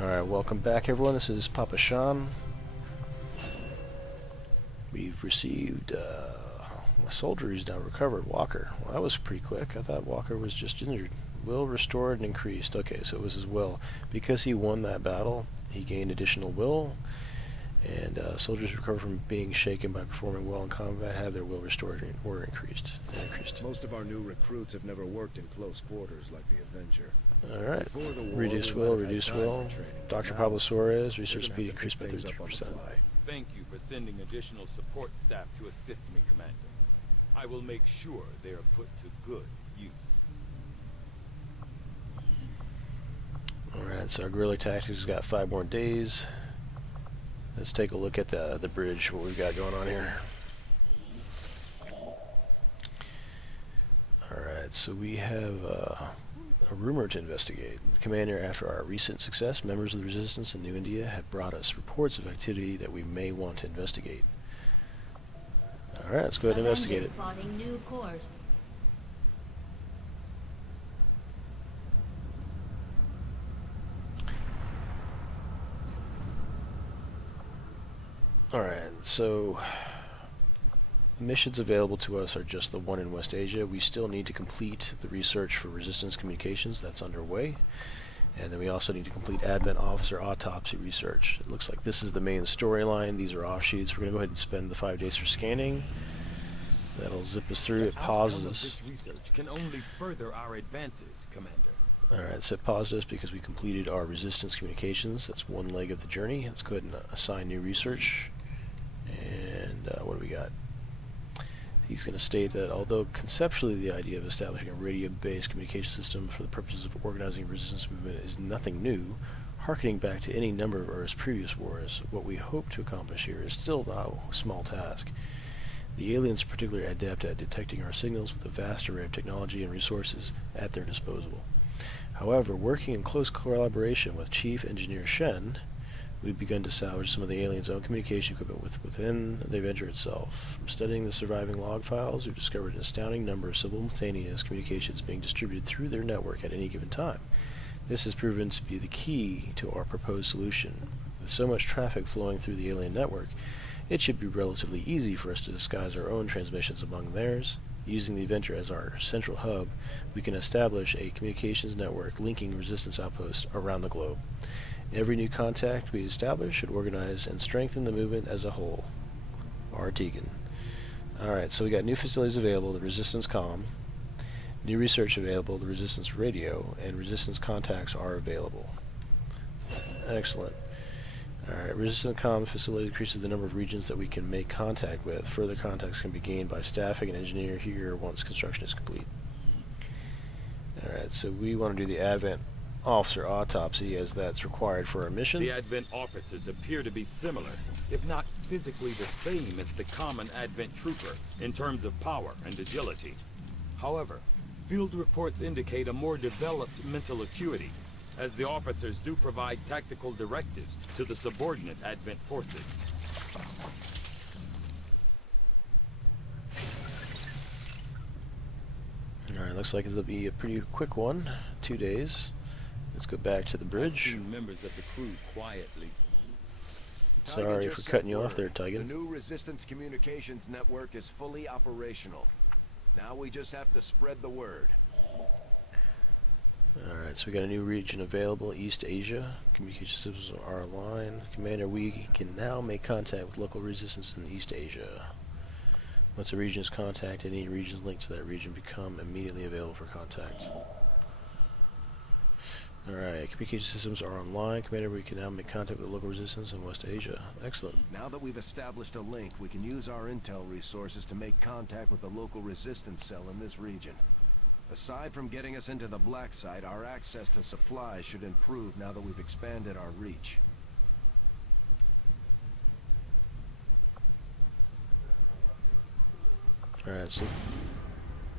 Alright, welcome back everyone. This is Papa Sean. We've received a soldier who's now recovered, Walker. Well, that was pretty quick. I thought Walker was just injured. Will restored and increased. Okay, so it was his will. Because he won that battle, he gained additional will, and soldiers recovered from being shaken by performing well in combat have their will restored or increased. Most of our new recruits have never worked in close quarters like the Avenger. Alright, reduced will. Dr. Pablo Suarez, research speed increased by 33%. Thank you for sending additional support staff to assist me, Commander. I will make sure they are put to good use. Alright, so our guerrilla tactics has got 5 more days. Let's take a look at the bridge, what we've got going on here. Alright, so we have a rumor to investigate. Commander, after our recent success, members of the Resistance in New India have brought us reports of activity that we may want to investigate. Alright, let's go ahead and investigate it. Plotting new course. Alright, so missions available to us are just the one in West Asia. We still need to complete the research for resistance communications. That's underway. And then we also need to complete Advent Officer autopsy research. It looks like this is the main storyline. These are offshoots. We're going to go ahead and spend the 5 days for scanning. That'll zip us through. It pauses us. This research can only further our advances, Commander. Alright, so it paused us because we completed our resistance communications. That's one leg of the journey. Let's go ahead and assign new research. And what do we got? He's going to state that although conceptually the idea of establishing a radio-based communication system for the purposes of organizing a resistance movement is nothing new, harkening back to any number of Earth's previous wars, what we hope to accomplish here is still no small task. The aliens are particularly adept at detecting our signals with a vast array of technology and resources at their disposal. However, working in close collaboration with Chief Engineer Shen, we've begun to salvage some of the aliens' own communication equipment within the Avenger itself. From studying the surviving log files, we've discovered an astounding number of simultaneous communications being distributed through their network at any given time. This has proven to be the key to our proposed solution. With so much traffic flowing through the alien network, it should be relatively easy for us to disguise our own transmissions among theirs. Using the Avenger as our central hub, we can establish a communications network linking resistance outposts around the globe. Every new contact we establish should organize and strengthen the movement as a whole. R. Tegan. Alright, so we got new facilities available, the Resistance Com. New research available, the Resistance Radio, and Resistance contacts are available. Excellent. Alright, Resistance Com facility increases the number of regions that we can make contact with. Further contacts can be gained by staffing an engineer here once construction is complete. Alright, so we want to do the Advent Officer autopsy as that's required for our mission. The Advent officers appear to be similar, if not physically the same as the common Advent trooper in terms of power and agility. However, field reports indicate a more developed mental acuity, as the officers do provide tactical directives to the subordinate Advent forces. Alright, looks like it'll be a pretty quick one. 2 days. Let's go back to the bridge. Members of the crew quietly. Sorry for cutting you off there, Tigan. The new Resistance Communications Network is fully operational. Now we just have to spread the word. Alright, so we got a new region available, East Asia. Communication systems are aligned. Commander, we can now make contact with local resistance in East Asia. Once a region is contacted, any regions linked to that region become immediately available for contact. Alright, communication systems are online. Commander, we can now make contact with local resistance in West Asia. Excellent. Now that we've established a link, we can use our intel resources to make contact with the local resistance cell in this region. Aside from getting us into the black site, our access to supplies should improve now that we've expanded our reach. Alright, so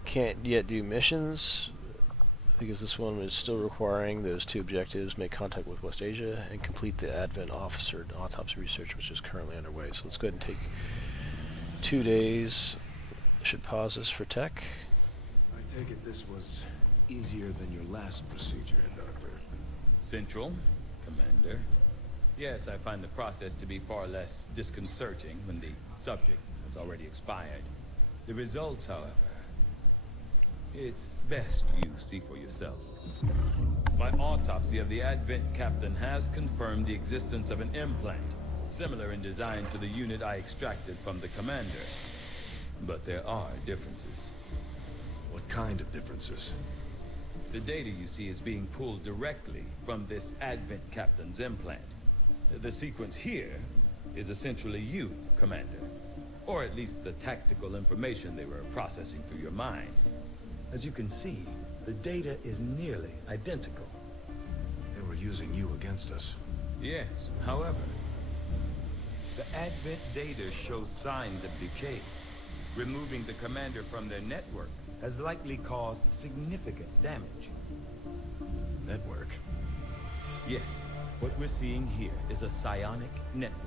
can't yet do missions because this one is still requiring those 2 objectives: make contact with West Asia and complete the Advent Officer autopsy research, which is currently underway. So let's go ahead and take 2 days. I should pause this for tech. I take it this was easier than your last procedure, Doctor. Central, Commander. Yes, I find the process to be far less disconcerting when the subject has already expired. The results, however, it's best you see for yourself. My autopsy of the Advent captain has confirmed the existence of an implant, similar in design to the unit I extracted from the commander. But there are differences. What kind of differences? The data you see is being pulled directly from this Advent captain's implant. The sequence here is essentially you, Commander. Or at least the tactical information they were processing through your mind. As you can see, the data is nearly identical. They were using you against us. Yes, however, the Advent data shows signs of decay. Removing the commander from their network has likely caused significant damage. Network? Yes, what we're seeing here is a psionic network.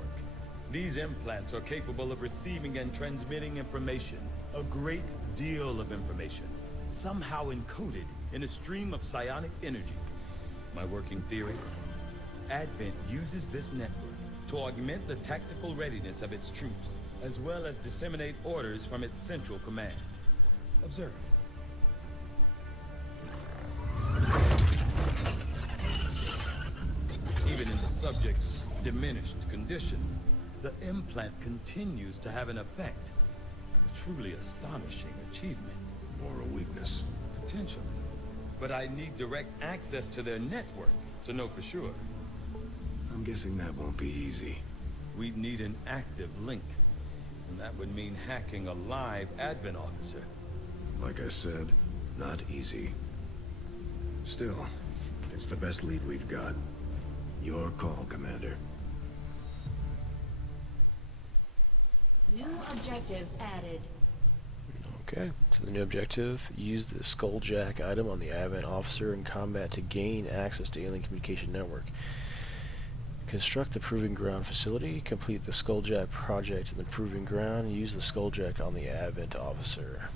These implants are capable of receiving and transmitting information, a great deal of information, somehow encoded in a stream of psionic energy. My working theory? Advent uses this network to augment the tactical readiness of its troops, as well as disseminate orders from its central command. Observe. Even in the subject's diminished condition, the implant continues to have an effect. A truly astonishing achievement. Moral weakness. Potentially. But I need direct access to their network to know for sure. I'm guessing that won't be easy. We'd need an active link. And that would mean hacking a live Advent officer. Like I said, not easy. Still, it's the best lead we've got. Your call, Commander. New objective added. Okay, so the new objective, use the Skulljack item on the Advent officer in combat to gain access to alien communication network. Construct the Proving Ground facility, complete the Skulljack project in the Proving Ground, use the Skulljack on the Advent officer.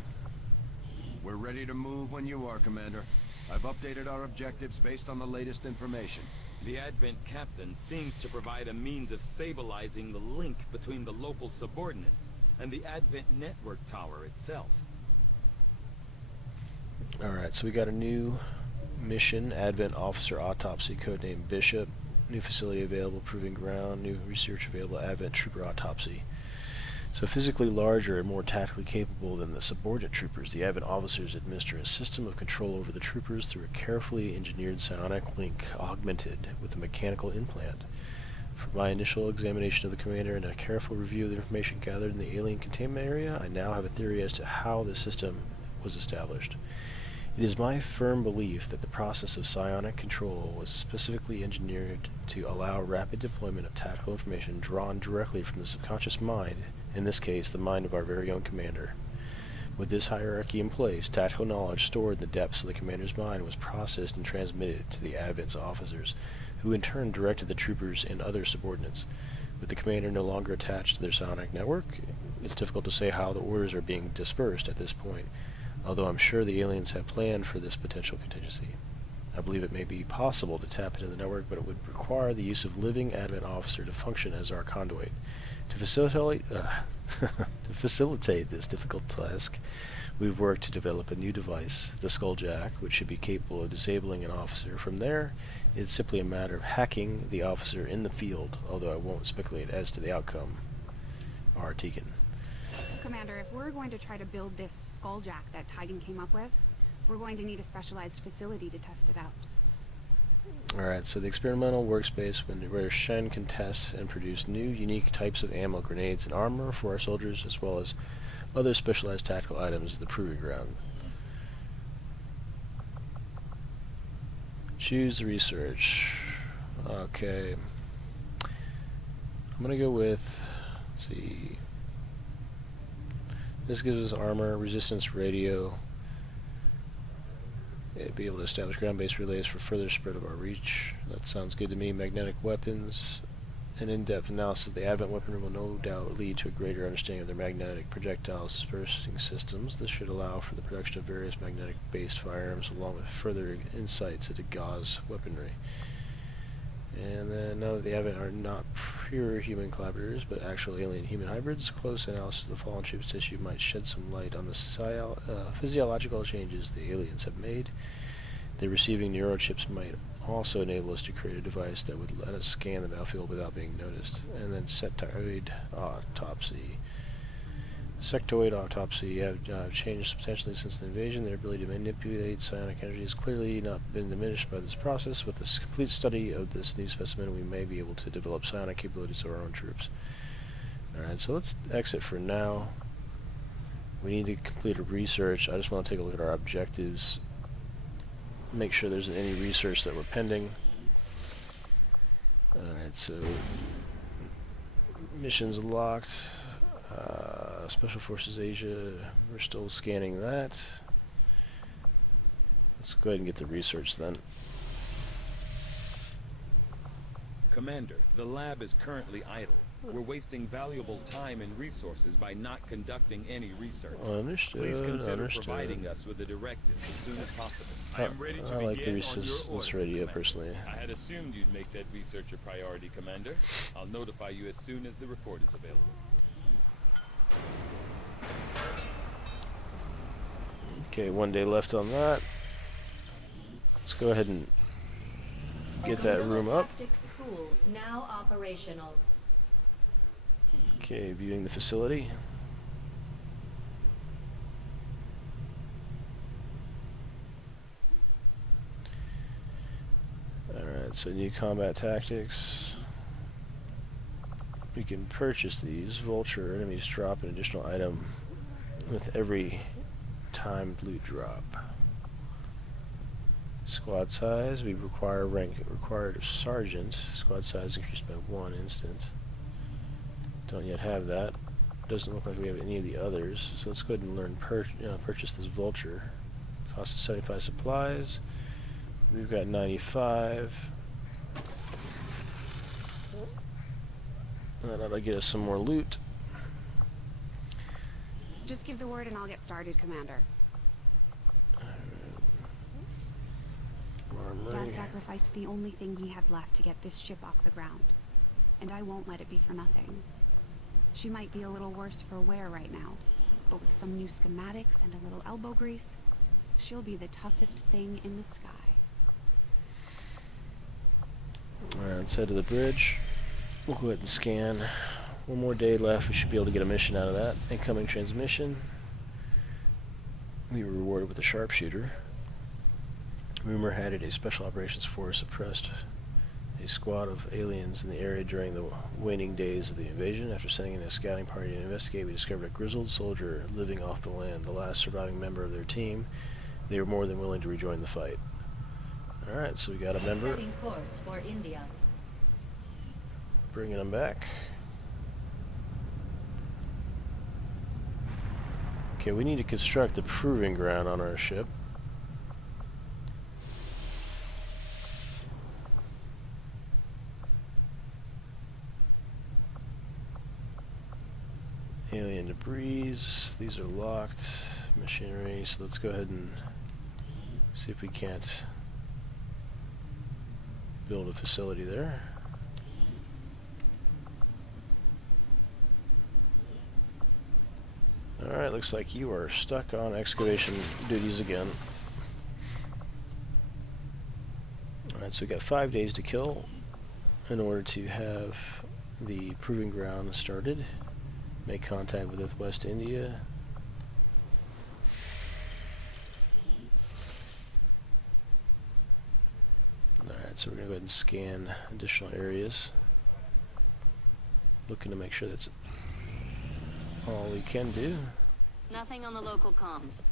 We're ready to move when you are, Commander. I've updated our objectives based on the latest information. The Advent captain seems to provide a means of stabilizing the link between the local subordinates and the Advent network tower itself. Alright, so we got a new mission, Advent Officer Autopsy, codename Bishop. New facility available, Proving Ground. New research available, Advent Trooper Autopsy. So physically larger and more tactically capable than the subordinate troopers, the Advent officers administer a system of control over the troopers through a carefully engineered psionic link augmented with a mechanical implant. From my initial examination of the commander and a careful review of the information gathered in the alien containment area, I now have a theory as to how the system was established. It is my firm belief that the process of psionic control was specifically engineered to allow rapid deployment of tactical information drawn directly from the subconscious mind, in this case the mind of our very own commander. With this hierarchy in place, tactical knowledge stored in the depths of the commander's mind was processed and transmitted to the Advent's officers, who in turn directed the troopers and other subordinates. With the commander no longer attached to their psionic network, it's difficult to say how the orders are being dispersed at this point, although I'm sure the aliens have planned for this potential contingency. I believe it may be possible to tap into the network, but it would require the use of living Advent officer to function as our conduit. To facilitate this difficult task, we've worked to develop a new device, the Skulljack, which should be capable of disabling an officer. From there, it's simply a matter of hacking the officer in the field, although I won't speculate as to the outcome. R. Tegan. Commander, if we're going to try to build this Skulljack that Tigan came up with, we're going to need a specialized facility to test it out. Alright, so the experimental workspace where Shen can test and produce new, unique types of ammo, grenades, and armor for our soldiers, as well as other specialized tactical items is the Proving Ground. Choose the research. Okay. I'm gonna go with, let's see. This gives us armor, resistance, radio. Be able to establish ground-based relays for further spread of our reach. That sounds good to me. Magnetic weapons. An in-depth analysis of the Advent weaponry will no doubt lead to a greater understanding of their magnetic projectile dispersing systems. This should allow for the production of various magnetic-based firearms, along with further insights into Gauss weaponry. And then know that the Advent are not pure human collaborators, but actual alien-human hybrids. Close analysis of the fallen ship's tissue might shed some light on the physiological changes the aliens have made. The receiving neurochips might also enable us to create a device that would let us scan the battlefield without being noticed. And then sectoid autopsy. Sectoid autopsy have changed substantially since the invasion. Their ability to manipulate psionic energy has clearly not been diminished by this process. With a complete study of this new specimen, we may be able to develop psionic capabilities of our own troops. Alright, so let's exit for now. We need to complete a research. I just want to take a look at our objectives. Make sure there's any research that we're pending. Alright, so missions locked. Special Forces Asia, we're still scanning that. Let's go ahead and get the research then. Commander, the lab is currently idle. We're wasting valuable time and resources by not conducting any research. Understood. Please consider providing us with a directive as soon as possible. I am ready to begin. I like the resistance radio personally. I had assumed you'd make that research a priority, Commander. I'll notify you as soon as the report is available. Okay, 1 day left on that. Let's go ahead and get that room up. School now operational. Okay, viewing the facility. Alright, so new combat tactics. We can purchase these. Vulture, enemies drop an additional item with every timed loot drop. Squad size, we require rank required of sergeant. Squad size increased by 1 instant. Don't yet have that. Doesn't look like we have any of the others. So let's go ahead and learn purchase this vulture. Cost of 75 supplies. We've got 95. That'll get us some more loot. Just give the word and I'll get started, Commander. Dad sacrificed the only thing he had left to get this ship off the ground. And I won't let it be for nothing. She might be a little worse for wear right now, but with some new schematics and a little elbow grease, she'll be the toughest thing in the sky. Alright, let's head to the bridge. We'll go ahead and scan. 1 more day left. We should be able to get a mission out of that. Incoming transmission. We were rewarded with a sharpshooter. Rumor had it a special operations force suppressed a squad of aliens in the area during the waning days of the invasion. After sending in a scouting party to investigate, we discovered a grizzled soldier living off the land, the last surviving member of their team. They were more than willing to rejoin the fight. Alright, so we got a member. Setting course for India. Bringing them back. Okay, we need to construct the proving ground on our ship. Alien debris. These are locked. Machinery. So let's go ahead and see if we can't build a facility there. Alright, looks like you are stuck on excavation duties again. Alright, so we got 5 days to kill in order to have the proving ground started. Make contact with West India. Alright, so we're going to go ahead and scan additional areas. Looking to make sure that's all we can do. Nothing on the local comms.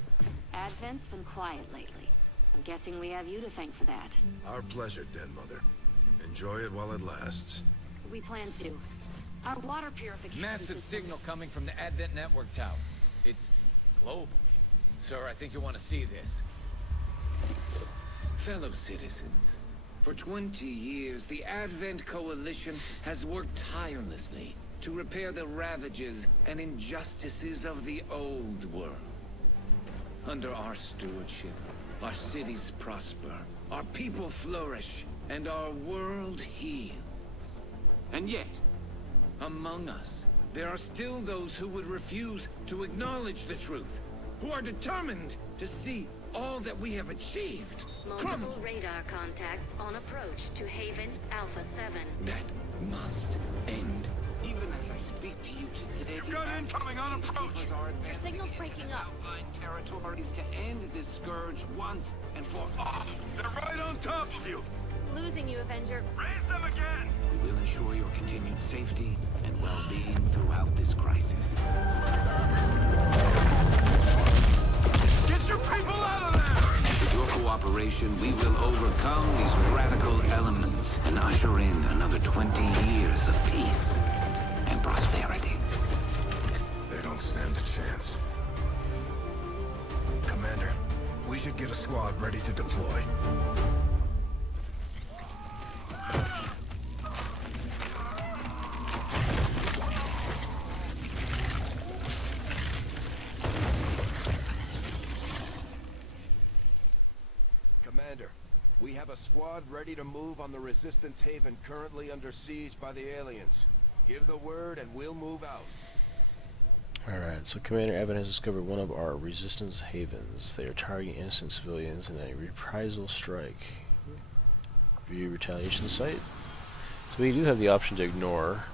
Advent's been quiet lately. I'm guessing we have you to thank for that. Our pleasure, Den Mother. Enjoy it while it lasts. We plan to. Our water purification Massive system... signal coming from the Advent network tower. It's global. Sir, I think you want to see this. Fellow citizens, for 20 years, the Advent Coalition has worked tirelessly to repair the ravages and injustices of the old world. Under our stewardship, our cities prosper, our people flourish, and our world heals. And yet, among us, there are still those who would refuse to acknowledge the truth, who are determined to see all that we have achieved. Multiple radar contacts on approach to Haven Alpha 7. That must end. Even as I speak to you today, You've got incoming on approach. Your signal's breaking up. Outlying territories to end this scourge once and for all. They're right on top of you. Losing you, Avenger. Raise them again. We will ensure your continued safety and well-being throughout this crisis. Get your people out of there! With your cooperation, we will overcome these radical elements and usher in another 20 years of peace and prosperity. They don't stand a chance. Commander, we should get a squad ready to deploy. Commander, we have a squad ready to move on the Resistance Haven currently under siege by the aliens. Give the word and we'll move out. Alright, so Commander Evan has discovered one of our Resistance Havens. They are targeting innocent civilians in a reprisal strike. View retaliation site. So we do have the option to ignore,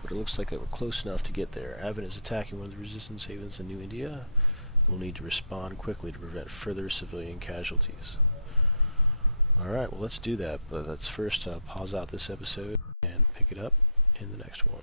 but it looks like we're close enough to get there. Evan is attacking one of the Resistance Havens in New India. We'll need to respond quickly to prevent further civilian casualties. Alright, well let's do that, but let's first pause out this episode and pick it up in the next one.